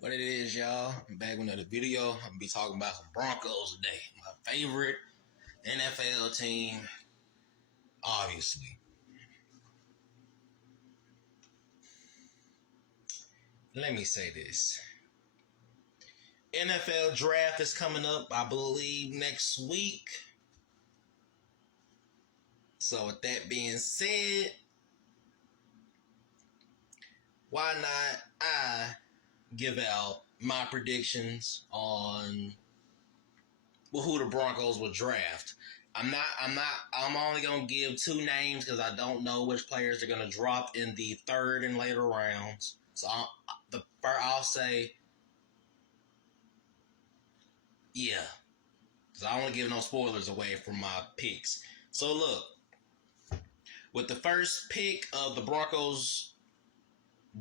What it is, y'all? I'm back with another video. I'm gonna be talking about some Broncos today. My favorite NFL team, obviously. Let me say this. NFL draft is coming up, I believe, next week. So with that being said, why not I give out my predictions on who the Broncos will draft. I'm only going to give two names because I don't know which players they're going to drop in the third and later rounds. So I'll say, yeah, because I don't want to give no spoilers away from my picks. So look, with the first pick of the Broncos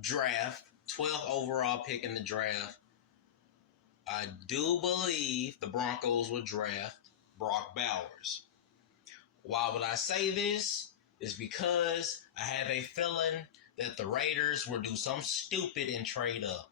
draft, 12th overall pick in the draft, I do believe the Broncos will draft Brock Bowers. Why would I say this? Is because I have a feeling that the Raiders will do something stupid and trade up.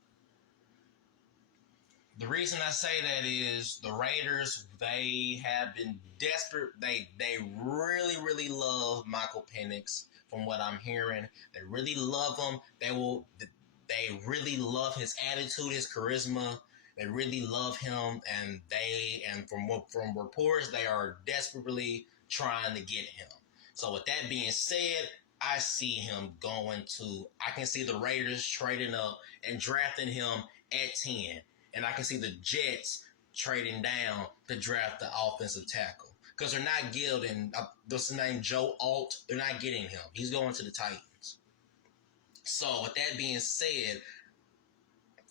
The reason I say that is the Raiders, they have been desperate. They really, really love Michael Penix from what I'm hearing. They really love him. They really love his attitude, his charisma. They really love him, and from reports, they are desperately trying to get him. So with that being said, I can see the Raiders trading up and drafting him at 10. And I can see the Jets trading down to draft the offensive tackle. Because they're not getting, what's his name, Joe Alt, they're not getting him. He's going to the Titans. So with that being said,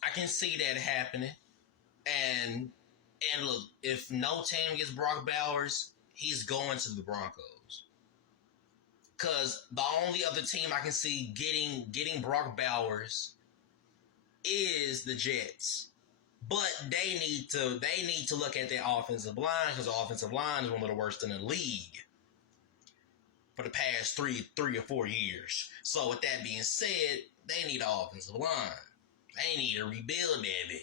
I can see that happening. And look, if no team gets Brock Bowers, he's going to the Broncos. Because the only other team I can see getting Brock Bowers is the Jets. But they need to look at their offensive line, because the offensive line is one of the worst in the league for the past three or 4 years. So with that being said, they need an offensive line. They need to rebuild that bit.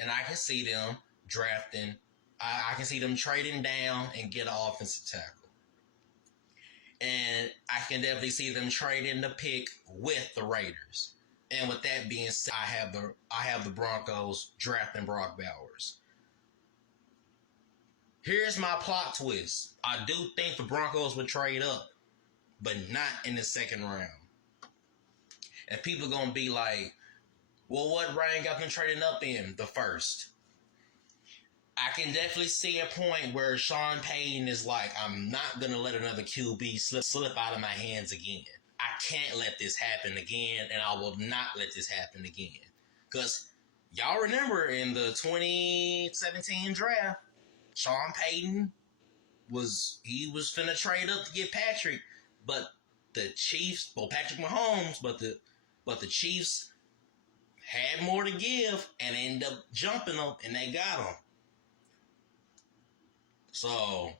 And I can see them drafting. I can see them trading down and get an offensive tackle. And I can definitely see them trading the pick with the Raiders. And with that being said, I have the Broncos drafting Brock Bowers. Here's my plot twist. I do think the Broncos would trade up, but not in the second round. And people are going to be like, well, what round got them trading up in the first? I can definitely see a point where Sean Payton is like, I'm not going to let another QB slip out of my hands again. I can't let this happen again, and I will not let this happen again. Because y'all remember in the 2017 draft, Sean Payton was finna trade up to get Patrick, but the Chiefs, Patrick Mahomes, but the Chiefs had more to give and ended up jumping them, and they got him. So,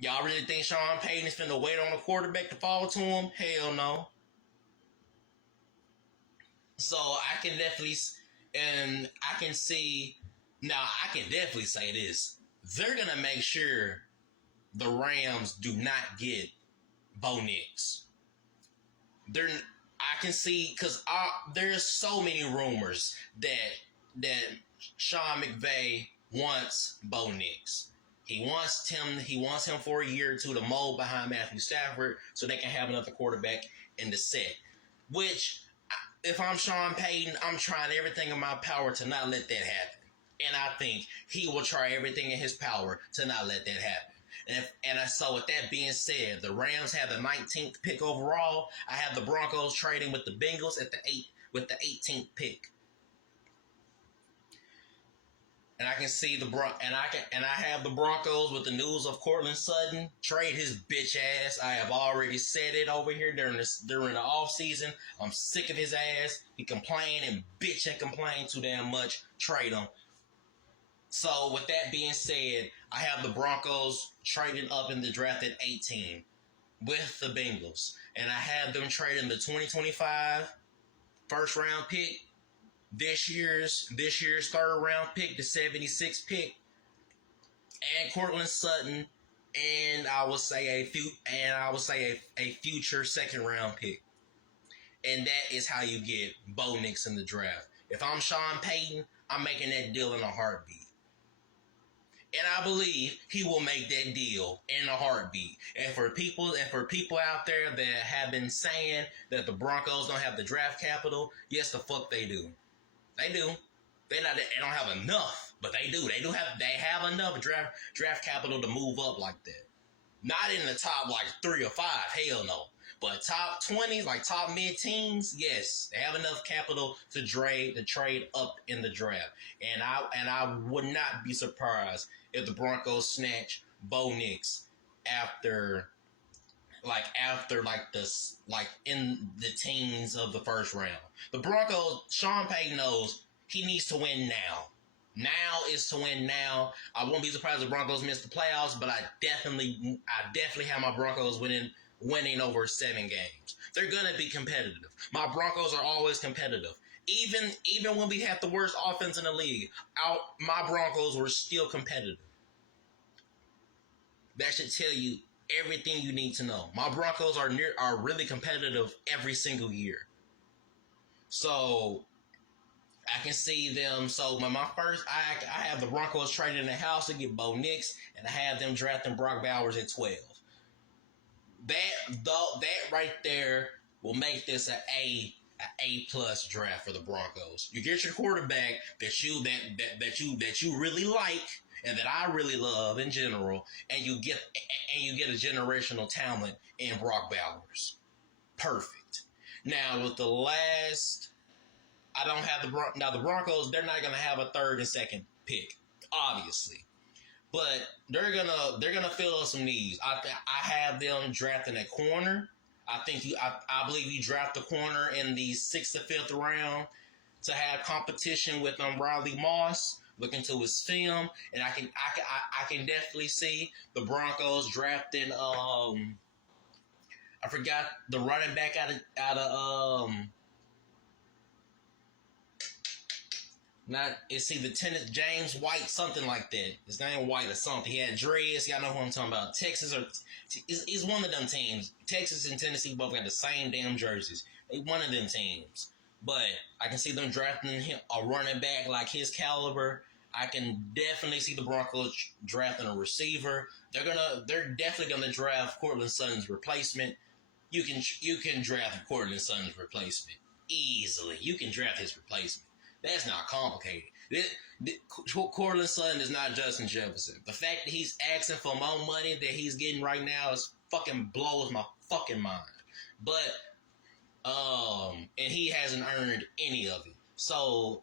y'all really think Sean Payton is finna wait on a quarterback to fall to him? Hell no. So, I can definitely say this. They're gonna make sure the Rams do not get Bo Nix. I can see, because there's so many rumors that Sean McVay wants Bo Nix. He wants him for a year or two to mold behind Matthew Stafford so they can have another quarterback in the set. Which, if I'm Sean Payton, I'm trying everything in my power to not let that happen. And I think he will try everything in his power to not let that happen. So with that being said, the Rams have the 19th pick overall. I have the Broncos trading with the Bengals with the 18th pick. And I can see I have the Broncos with the news of Cortland Sutton. Trade his bitch ass. I have already said it over here during the off season. I'm sick of his ass. He complain and bitch and complain too damn much. Trade him. So with that being said, I have the Broncos trading up in the draft at 18 with the Bengals. And I have them trading the 2025 first round pick this year's third round pick, the 76th pick, and Cortland Sutton, and I would say a future second round pick. And that is how you get Bo Nix in the draft. If I'm Sean Payton, I'm making that deal in a heartbeat. And I believe he will make that deal in a heartbeat. And for people out there that have been saying that the Broncos don't have the draft capital, yes, the fuck they do. They do. They don't have enough, but they do. They have enough draft capital to move up like that. Not in the top like 3 or 5, hell no. But top 20, like top mid-teens, yes, they have enough capital to trade up in the draft. And I would not be surprised if the Broncos snatch Bo Nix after in the teens of the first round. The Broncos, Sean Payton knows he needs to win now. Now is to win now. I won't be surprised if the Broncos miss the playoffs, but I definitely have my Broncos winning over 7 games. They're gonna be competitive. My Broncos are always competitive. Even when we had the worst offense in the league, my Broncos were still competitive. That should tell you everything you need to know. My Broncos are really competitive every single year. So I can see them. So my first, I have the Broncos trading in the house to get Bo Nix, and I have them drafting Brock Bowers at 12. That right there will make this an A plus draft for the Broncos. You get your quarterback that you really like and that I really love in general, and you get a generational talent in Brock Bowers. Perfect. Now with the last, I don't have the Broncos. They're not gonna have a third and second pick, obviously. But they're gonna fill up some needs. I have them drafting a corner. I believe you draft a corner in the 6th or 5th round to have competition with Riley Moss. Look into his film, and I can definitely see the Broncos drafting. I forgot the running back out of Not, it's either James White, something like that. His name White or something. He had dreads. Y'all know who I'm talking about. Texas is one of them teams. Texas and Tennessee both got the same damn jerseys. They one of them teams. But I can see them drafting him a running back like his caliber. I can definitely see the Broncos drafting a receiver. They're definitely gonna draft Cortland Sutton's replacement. You can draft Cortland Sutton's replacement easily. You can draft his replacement. That's not complicated. Cortland Sutton is not Justin Jefferson. The fact that he's asking for more money that he's getting right now is fucking blows my fucking mind. But and he hasn't earned any of it. So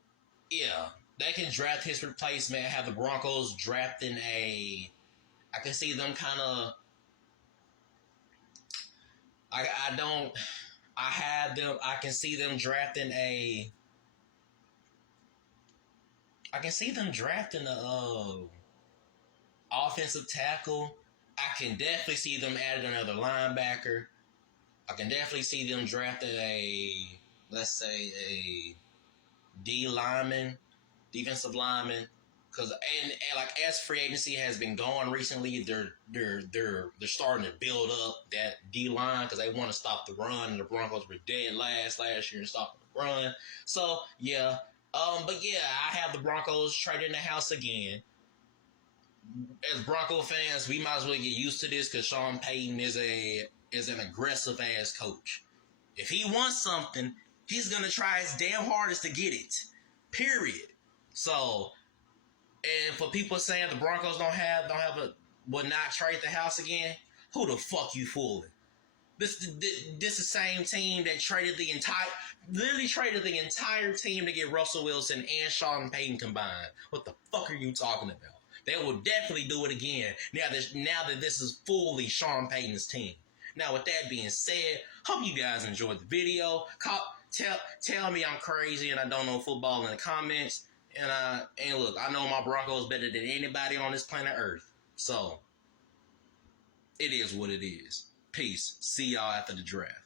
yeah, they can draft his replacement. Have the Broncos drafting I can see them kind of. I can see them drafting I can see them drafting a offensive tackle. I can definitely see them adding another linebacker. I can definitely see them drafting a defensive lineman. Cause and like as free agency has been going recently, they're starting to build up that D line because they want to stop the run. And the Broncos were dead last year and stopping the run. So yeah. But yeah, I have the Broncos trading the house again. As Bronco fans, we might as well get used to this because Sean Payton is an aggressive ass coach. If he wants something, he's gonna try his damn hardest to get it. Period. So, and for people saying the Broncos will not trade the house again, who the fuck you fooling? This the same team that literally traded the entire team to get Russell Wilson and Sean Payton combined. What the fuck are you talking about? They will definitely do it again now that this is fully Sean Payton's team. Now, with that being said, hope you guys enjoyed the video. Tell me I'm crazy and I don't know football in the comments. And look, I know my Broncos better than anybody on this planet Earth. So, it is what it is. Peace. See y'all after the draft.